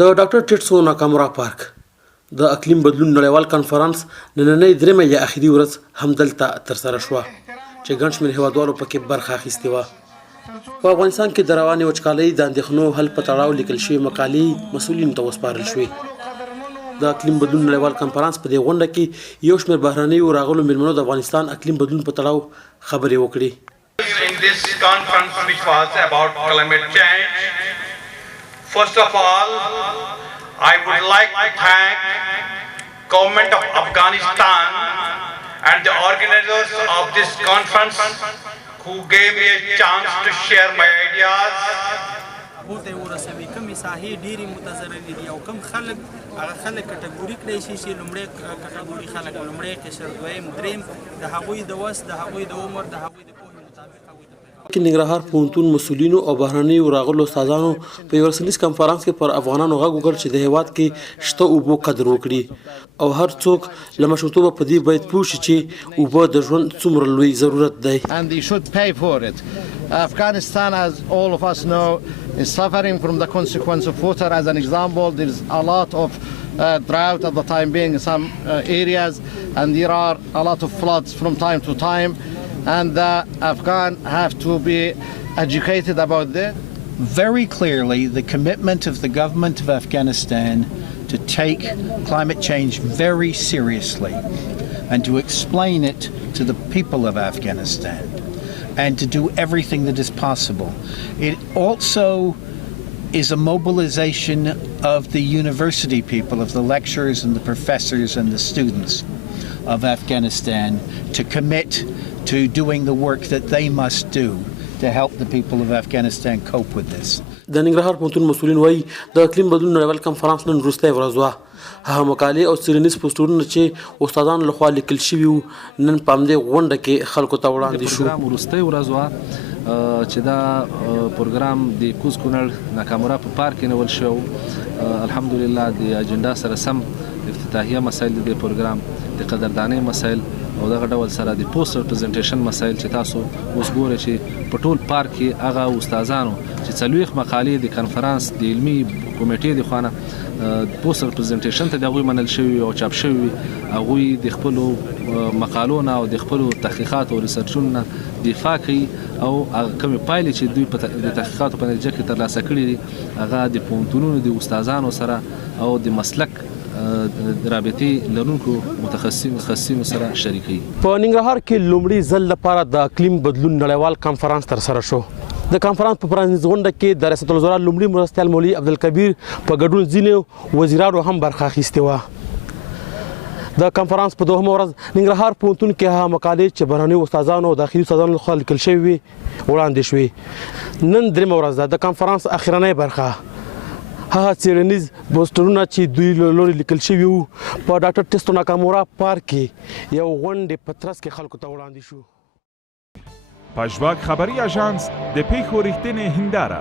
د ډاکټر ټیټسو ناکامرا پارک د اقلیم بدلون نړۍوال کنفرانس نننۍ درېمه یا اخري ورځ همدلته ترسره شوه چې ګڼ شمېر هېوادوالو پکې برخه اخیستې وه. په افغانستان کې د روانې وچکالۍ د اندېښنو حل په تړاو لیکل شوې مقالې مسؤلینو ته وسپارل شوې. د اقلیم بدلون نړۍوال کنفرانس په دې غونډه کې یو شمېر بهرنیو راغلو مېلمنو د افغانستان اقلیم بدلون په تړاو خبرې وکړې. In this conference which was about climate change, first of all, I would like to thank government of Afghanistan and the organizers of this conference who gave me a chance to share my ideas. ورته ورسوي کومې ساحې ډېرې متضررې دي او کوم خلک هغه خلک کټګوري کړی شي چې لومړی کټګوري خلک لومړی قشر دویم دریم د هغوی د وس د هغوی د عمر د هغوی د پوهې مطابق هغوی د ننګرهار پوهنتون مسؤلینو او بهرنیو راغلو استادانو په یو ورسېدیز کنفرانس کې پر افغانانو غږ وکړ چې د هېواد کې شته اوبو قدر وکړي او هر څوک له مشروطوبه په دې باید پوه شي چې اوبه د ژوند څومره لوی ضرورت دی. And they should pay for it. Afghanistan, as all of us know, is suffering from the consequence of water. As an example, there is a lot of drought at the time being in some areas, and there are a lot of floods from time to time, and the Afghan have to be educated about this. Very clearly, the commitment of the government of Afghanistan to take climate change very seriously and to explain it to the people of Afghanistan and to do everything that is possible. It also is a mobilization of the university people, of the lecturers and the professors and the students of Afghanistan to commit to doing the work that they must do to help the people of Afghanistan cope with this. د ننګرهار پوهنتون مسؤلین وایي د اقلیم بدلون نړۍوال کنفرانس نن وروستۍ ورځ وه. هغه مقالې او څېړنیز پوسټرونه چې استادانو لخوا لیکل شوي وو نن په همدې غونډه کې خلکو ته وړاندې شو. پروګرام وروستۍ ورځ وه چې دا پروګرام د کوز کونړ ناکامرا په پارک کې نیول شوی و. الحمدلله د اجنډا سره سم افتتاحیه مسایل د دې پروګرام د قدردانۍ مسایل او دغه ډول سره د پوسټر پریزنټیشن مسایل چې تاسو اوس ګورئ چې په ټول پارک کې هغه استادانو چې څلوېښت مقالې د کنفرانس د علمي کمیټې د خوا نه پوسټر پریزنټیشن ته د هغوی منل شوي او چاپ شوي وي هغوی د خپلو مقالو نه او د خپلو تحقیقاتو او ریسرچونو نه دفاع کوي او هغه کومې پایلې چې دوی په د تحقیقاتو په نتیجه کې ترلاسه کړي دي هغه د پوهنتونونو د استادانو سره او د مسلک رابطې لرونکو متخصصینو سره شریکوي. په ننګرهار کې لومړي ځل لپاره د اقلیم بدلون نړۍوال کنفرانس ترسره شو. د کنفرانس په پرانیستي غونډه کې د ریاست الوزرا لومړي مرستیال مولوي عبدالکبیر په ګډون ځینې وزیرانو هم برخه اخیستې وه. د کنفرانس په دوهمه ورځ ننګرهار پوهنتون کې هغه مقالې چې بهرنیو استادانو او داخلي استادانو لخوا لیکل شوي وي وړاندې شوې. نن درېیمه ورځ ده د کنفرانس اخرنۍ برخه هغه څېړنیز پوسټرونه چې دوی له لورې لیکل شوي وو په ډاکټر ټیټسو ناکامرا پارک کې یو غونډې په ترڅ کې خلکو ته وړاندې شو. پژواک خبری آژانس د پیښو ریښتینې هنداره